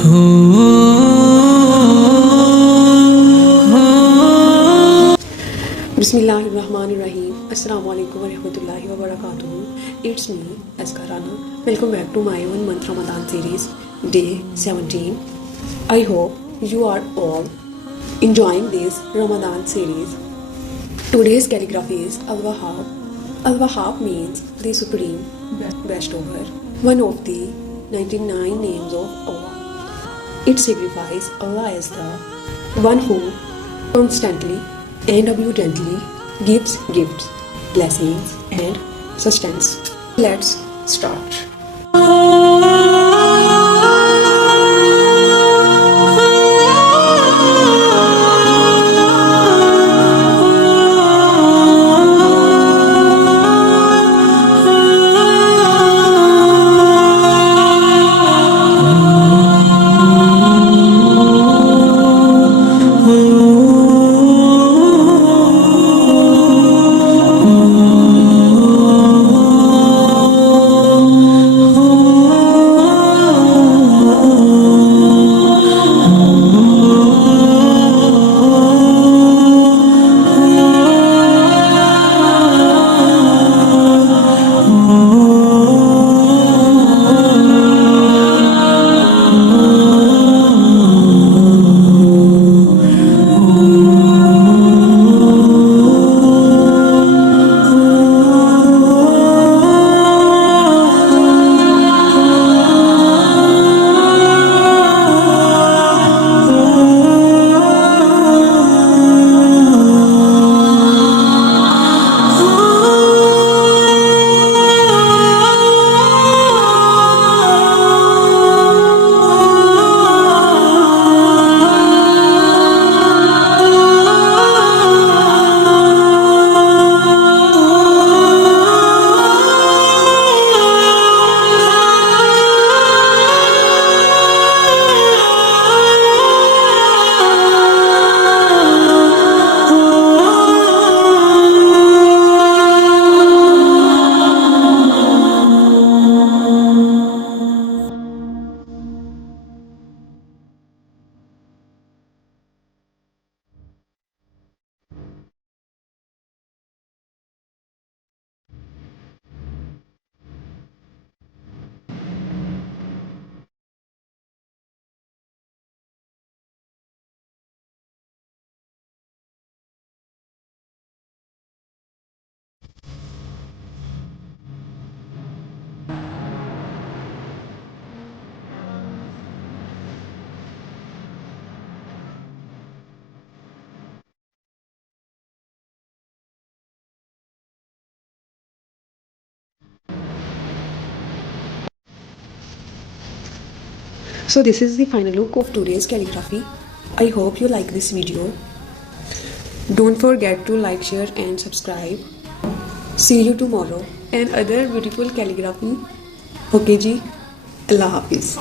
Bismillahirrahmanirrahim. Assalamualaikum warahmatullahi wabarakatuh. It's me, Askarana. Welcome back to my 1 month Ramadan series, day 17. I hope you are all enjoying this Ramadan series. Today's calligraphy is Al-Wahhab. Al-Wahhab means the supreme, best over, one of the 99 names of Allah. It signifies Allah as the one who constantly and abundantly gives gifts, blessings, and sustenance. Let's start. So this is the final look of today's calligraphy. I hope you like this video. Don't forget to like, share and subscribe. See you tomorrow and other beautiful calligraphy. Okay ji, Allah Hafiz.